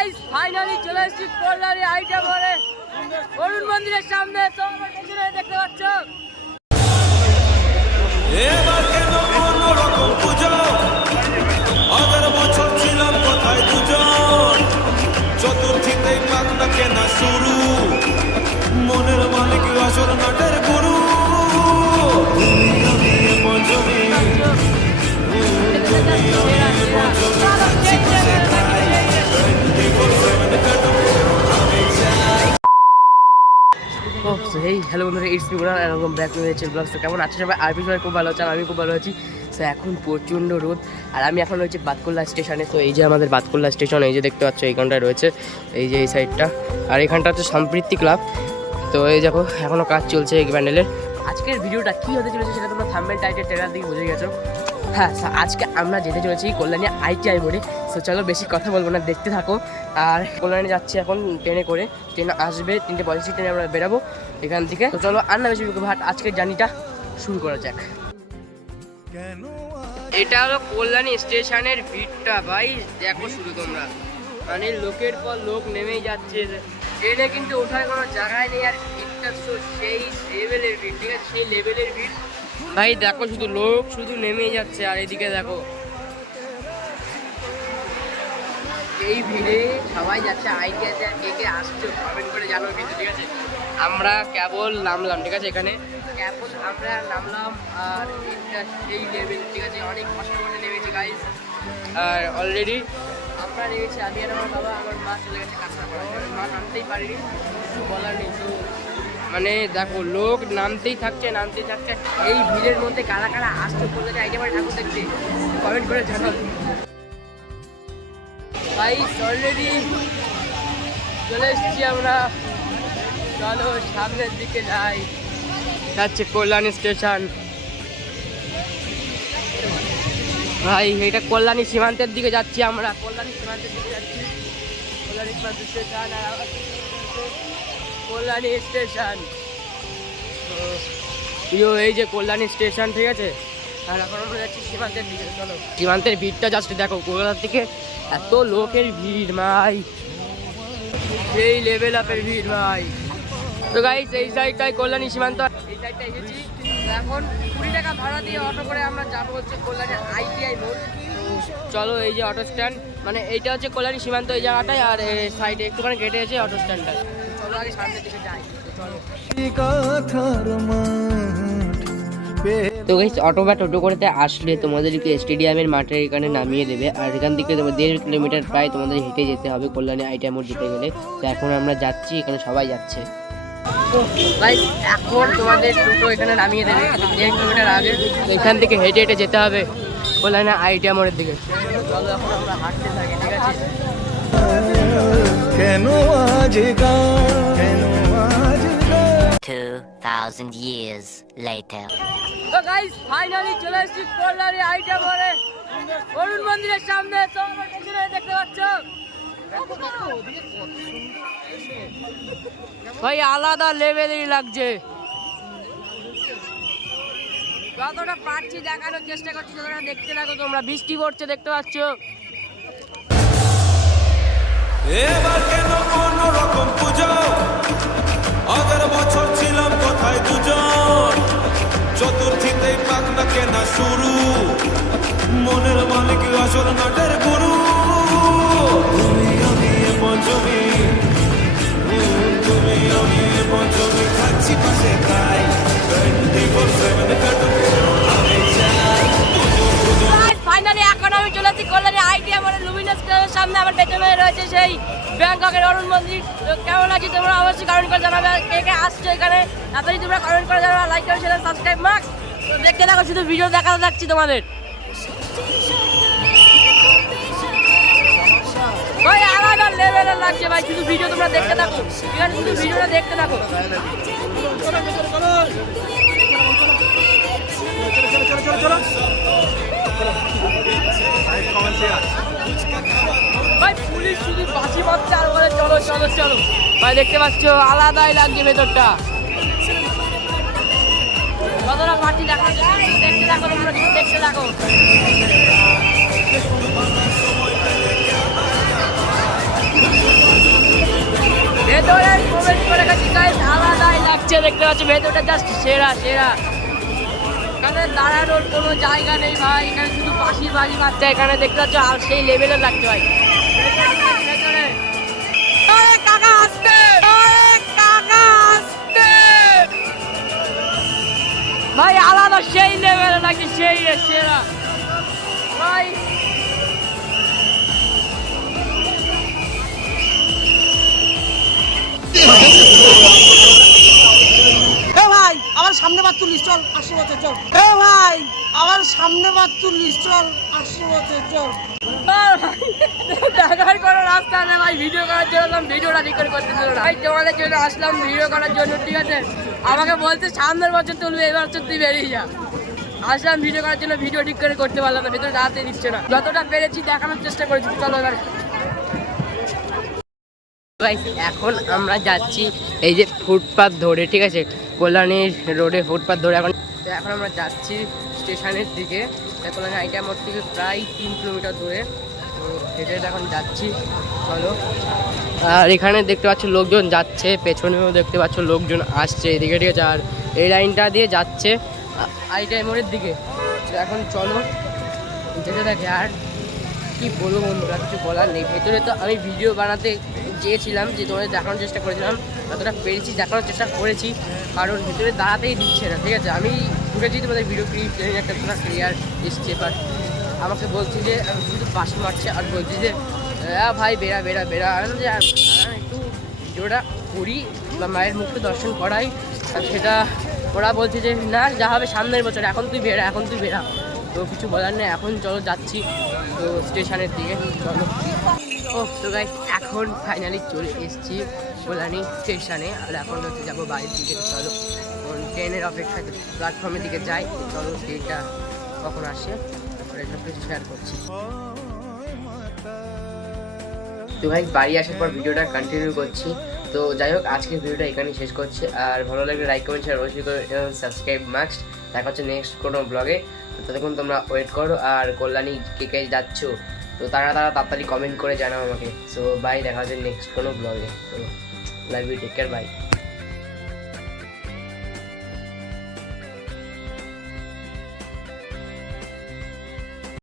Guys finally চলে এসেছি কল্যাণী আইটা মোড়ে অরুণ মন্দিরের সামনে। তো আমার পেছনে দেখতে পাচ্ছ এবার কেন অন্যরকম পুজো, আগের বছর ছিলাম কোথায় দুজন, চতুর্থীতেই পাকনা কেনা শুরু, মনের মালিক আসর নাটের গুরু, তুমি আমি পঞ্চমী, তুমি আমি পঞ্চমী, খাচ্ছি বসে খাই, 24/7 কাটুক আমি চাই। হেই হ্যালো বন্ধুরা, it's me Murad and welcome back to my channel vlogs. কেমন আছেন সবাই? আরপি সবাই খুব ভালো আছেন, আমি খুব ভালো আছি। সো এখন প্রচণ্ড রোদ আর আমি এখন রয়েছে বাতকুল্লা স্টেশনে। তো এই যে আমাদের বাতকুল্লা স্টেশন, এই যে দেখতে পাচ্ছ এইখানটায় রয়েছে, এই যে এই সাইডটা, আর এখানটা হচ্ছে সম্প্রীতি ক্লাব। তো এই দেখো এখনও কাজ চলছে এই প্যান্ডেলের। আজকের ভিডিওটা কী হতে চলেছে সেটা তোমরা থাম্বনেল টাইটেল ট্রেলার দিয়ে বুঝে গেছো। হ্যাঁ, আজকে আমরা যেতে চলেছি কল্যাণী আইটিআই মোড়ে। সো চলো বেশি কথা বলবো না, দেখতে থাকো। আর কল্যাণী যাচ্ছি এখন ট্রেনে করে, ট্রেন আসবে 3:85 ট্রেনে আমরা বেরাবো এখান থেকে। তো চলো আর না বেশি ভাট, আজকের জার্নিটা শুরু করা যাক। এটা হলো কল্যাণী স্টেশনের ভিড়টা ভাই, দেখো শুধু তোমরা, মানে লোকের পর লোক নেমেই যাচ্ছে ট্রেনে, কিন্তু ওঠার কোনো জায়গায় নেই। আর ভিড়টা সেই লেভেলের ভিড়, ঠিক আছে, সেই লেভেলের ভিড় ভাই। দেখো শুধু লোক শুধু নেমেই যাচ্ছে। আর এদিকে দেখো এই ভিড়ে সবাই যাচ্ছে আইটিআইতে। আর কে কে আসছে কমেন্ট করে জানো কিন্তু, ঠিক আছে। আমরা কেবল নামলাম, ঠিক আছে, এখানে কেবল আমরা নামলাম। আর এটা সেই লেভেল, ঠিক আছে, অনেক কষ্ট করে নেমেছি গাইস। আর অলরেডি আমরা নেমেছি, আমি আর আমার বাবা, আমার মা চলে গেছে কাজটা করার জন্য। মা নামতেই পারিনি, কিছু বলার নেই। তো মানে দেখো লোক নামতেই থাকছে। এই ভিড়ের মধ্যে কারা কারা আসতে বলতে আইডিয়া করে ঠাকুর দেখতে কমেন্ট করে জানাও ভাই। অলরেডি চলে এসেছি আমরা, চলো সামনের দিকে যাই। যাচ্ছে কল্যাণী স্টেশন ভাই, এটা কল্যাণী সীমান্তের দিকে যাচ্ছি আমরা, কল্যাণী সীমান্তের দিকে যাচ্ছি। কল্যাণী সীমান্ত স্টেশন আর কল্যাণী স্টেশন, এই যে কল্যাণী স্টেশন, ঠিক আছে। আর এখন আমরা যাচ্ছি সীমান্তের দিকে। চলো সীমান্তের ভিড়টা জাস্ট দেখো, কলকাতার থেকে এত লোকের ভিড় ভাই, সেই লেভেল আপের ভিড় ভাই। তো গাইস এই সাইডটাই কল্যাণী সীমান্ত, এই সাইডটা এসেছি। এখন 20 টাকা ভাড়া দিয়ে অটো করে আমরা যাবো হচ্ছে কল্যাণী আইটিআই মোড়। চলো এই যে অটো স্ট্যান্ড, মানে এইটা হচ্ছে কল্যাণী সীমান্ত এই জায়গাটায়, আর সাইডে একটুখানি কেটে আছে অটো স্ট্যান্ডটা। চলো আগে সামনের দিকে যাই। তো গাইস অটো বা টোটো করতে আসলে তোমাদেরকে স্টেডিয়ামের মাঠের এখানে নামিয়ে দেবে। আর এখান থেকে 1.5 কিলোমিটার প্রায় তোমাদের হেঁটে যেতে হবে কল্যাণী আইটিআই মোড় যেতে গেলে। তো এখন আমরা যাচ্ছি, এখানে সবাই যাচ্ছে। তো গাইস এখন তোমাদের টোটো এখানে নামিয়ে দেবে 1.5 কিলোমিটার আগে। এখান থেকে হেঁটে হেঁটে যেতে হবে কল্যাণী আইটিআই মোড়ের দিকে। চলো এখন আমরা হাঁটতে থাকি, ঠিক আছে। কেন আজ কেন আজ 2000 years later. তো গাইস ফাইনালি চলে এসেছি কল্যাণী আইটিআই মোড়ে অরুণ মন্দিরের সামনে। তো আমার পেছনে দেখতে পাচ্ছ ভাই, আলাদা লেভেলেরই লাগছে। যতটা পারছি দেখানোর চেষ্টা করছি, যতটা দেখতে থাকো তোমরা। বৃষ্টি পড়ছে দেখতে পাচ্ছ। এবার কেন অন্যরকম পুজো, আগের বছর ছিলাম কোথায় দুজন, চতুর্থীতেই পাকনা কেনা শুরু, মনের মালিক আসর নাটের গুরু, তুমি আমি পঞ্চমী, তুমি আমি পঞ্চমী, খাচ্ছি পাশে খাই, 24/7 কাটুক আমি চাই। ফাইনালি এখন আমি চলেছি কল্যাণী আইটিআই মোড়ে লুমিনাস ক্লাবের সামনে। আমার পেছনে রয়েছে সেই ব্যাংককের অরুণ মন্দির। তো কেমন আছি তোমরা অবশ্যই কমেন্ট করে জানাবে। আর কে কে আসছো এখানে তাড়াতাড়ি তোমরা কমেন্ট করে জানাবে, লাইক করে শেয়ার সাবস্ক্রাইব মার্কস। তো দেখতে থাকো, শুধু ভিডিও দেখাতে থাকছি তোমাদের ভাই, আলাদা লেভেলের লাগছে ভাই। শুধু ভিডিও তোমরা দেখতে থাকো, ঠিক আছে, শুধু ভিডিওটা দেখতে থাকো। ভাই পুলিশ শুধু বাঁশি বাজছে আর বলে চলো চলো চলো ভাই, দেখতে পাচ্ছ আলাদাই লাগছে ভেতরটা। কতটা পার্টি দেখা দেখতে থাকো তোমরা, দেখতে থাকো। এক্সপেরিয়েন্স করে গেছি গাইস, আলাদাই লাগছে দেখতে পাচ্ছি, ভেতরটা জাস্ট সেরা সেরা। এখানে দাঁড়ানোর কোনো জায়গা নেই ভাই, এখানে শুধু বাঁশি বাজি মারছে এখানে দেখতে পাচ্ছ, আর সেই লেভেলের লাগছে ভাই। ভেতরে আরে কাকা আসছে, আরে কাকা আসছে ভাই, আলাদা সেই লেভেলে লাগছে, সেই সেরা ভাই। ভাই আমার সামনে বার তুলিস, চল 80 বছর চল। ভাই আমার সামনে বার তুলিস, চল 80 বছর চল। দেখার কোনো রাস্তা নেই ভাই, ভিডিও করার জন্য ভিডিওটা রেকর্ড করতে দিল না ভাই, তোমাদের জন্য আসলাম ভিডিও করার জন্য, ঠিক আছে? আমাকে বলছে সামনের বছর তুলবে, এবার বছর তুই বেরিয়ে যা। আসলাম ভিডিও করার জন্য, ভিডিও ঠিক করে করতে পারলাম না, ভিতরে দাঁড়াতে দিচ্ছে না, যতটা পেরেছি দেখানোর চেষ্টা করেছি। চলো এবার গাইস, এখন আমরা যাচ্ছি এই যে ফুটপাথ ধরে, ঠিক আছে, কল্যাণীর রোডে ফুটপাথ ধরে এখন আমরা যাচ্ছি স্টেশনের দিকে। কল্যাণী আইটিআই মোড় থেকে প্রায় 3 কিলোমিটার দূরে, তো হেঁটে এখন যাচ্ছি। চলো, আর এখানে দেখতে পাচ্ছ লোকজন যাচ্ছে, পেছনেও দেখতে পাচ্ছ লোকজন আসছে এদিকে, ঠিক আছে? আর এই লাইনটা দিয়ে যাচ্ছে আইটিআই মোড়ের দিকে। তো এখন চলো যেতে থাকে। আর কি বলবো বন্ধুরা, কিছু বলার নেই। ভেতরে তো আমি ভিডিও বানাতে চেয়েছিলাম, যে তোমাদের দেখানোর চেষ্টা করেছিলাম, যতটা পেরেছি দেখানোর চেষ্টা করেছি, কারণ ভেতরে দাঁড়াতেই দিচ্ছে না, ঠিক আছে? আমি ঢুকেছি তোমাদের ভিডিও ক্লিপ একটা তোমরা ক্লিয়ার এসছে, বাট আমাকে বলছি যে শুধু পাশে মারছে, আর বলছি যে ভাই বেড়া বেড়া বেড়া। আমি যে একটু ভিডিওটা করি বা মায়ের মুখে দর্শন করাই, আর সেটা ওরা বলছে যে না, যা হবে সামনের বছর, এখন তুই বেড়া, এখন তুই বেড়া। তো কিছু বলার নেই, এখন চলো যাচ্ছি তো স্টেশনের দিকে। চলো, ও তো গাইস, এখন ফাইনালি চলে এসেছি কল্যাণী স্টেশনে, আর এখন হচ্ছে যাবো বাড়ির দিকে। চলো, ট্রেনের অপেক্ষায় প্ল্যাটফর্মের দিকে যাই। চলো, ট্রেনটা কখন আসে তারপরে সব কিছু শেয়ার করছি। তো ভাই, বাড়ি আসার পর ভিডিওটা কন্টিনিউ করছি। তো যাই হোক, আজকের ভিডিওটা এখানেই শেষ করছি। আর ভালো লাগলে লাইক কমেন্ট শেয়ার অবশ্যই করে, সাবস্ক্রাইব মাস্ট। দেখা হচ্ছে নেক্সট কোনো ব্লগে। তো ততক্ষণ তোমরা ওয়েট করো। আর কল্যাণী কে কে যাচ্ছ, তো তারা তাড়াতাড়ি কমেন্ট করে জানাও আমাকে। সো বাই, দেখা হচ্ছে নেক্সট কোনো ব্লগে। তো love you, take care, by.